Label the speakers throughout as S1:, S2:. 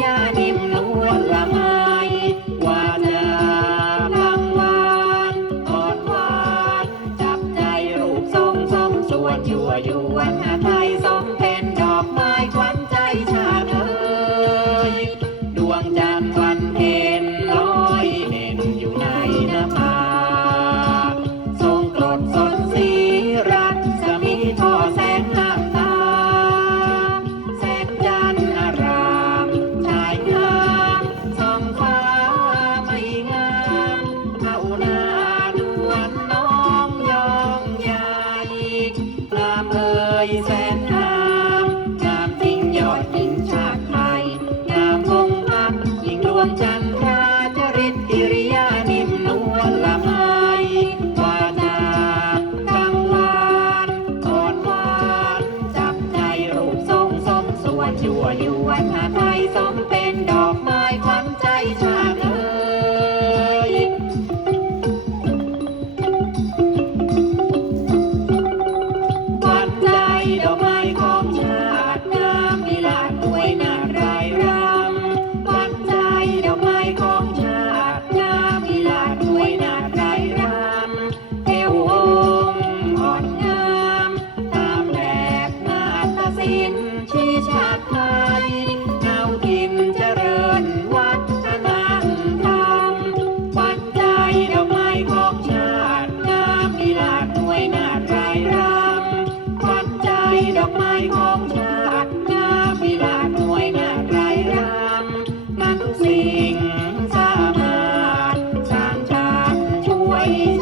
S1: 呀，你。Bye.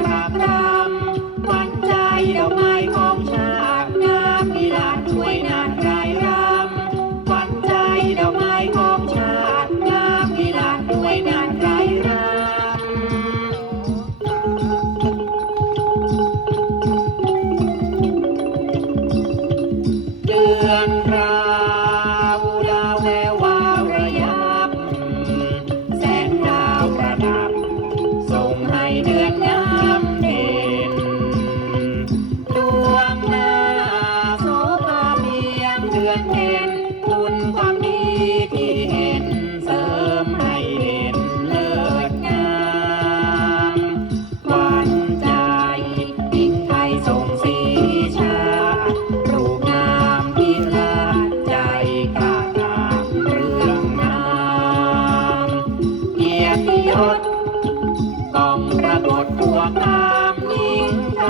S1: ปราบรามมันใจดอกม้ ยรติยศกองประดดตัวตามยิ่งใจ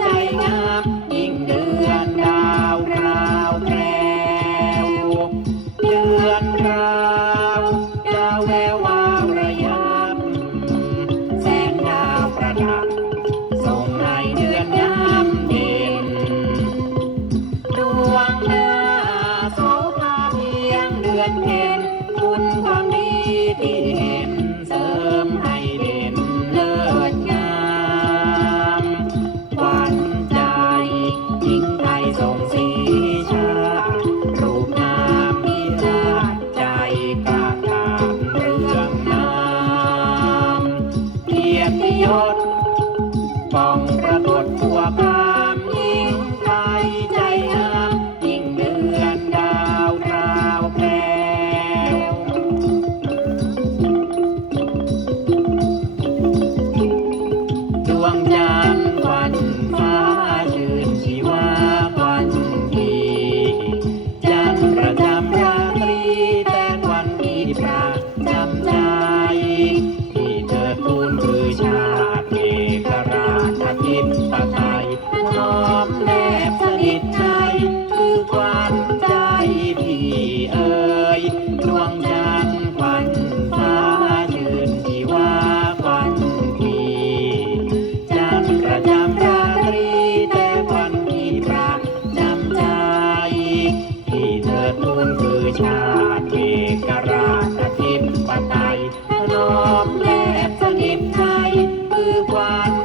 S1: ใจงามยิ่งเดือนดาวกราวแกวเดือนกราวดาวแวววาวระยำแสงดาวประดับส่งในเดือนยามเย็นดวงหน้าโสภาเพียงเดือนเพ็ญคุณความดีที่เห็น Wow.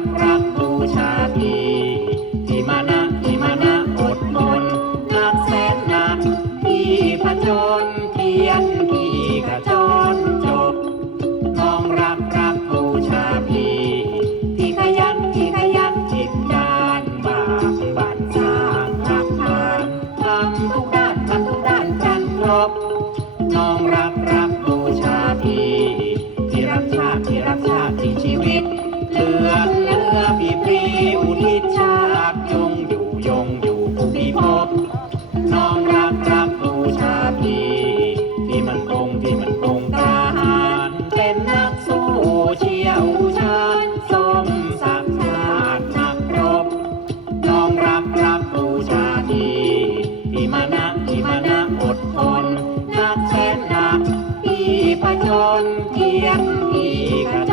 S1: pra อนเทียนที่กัน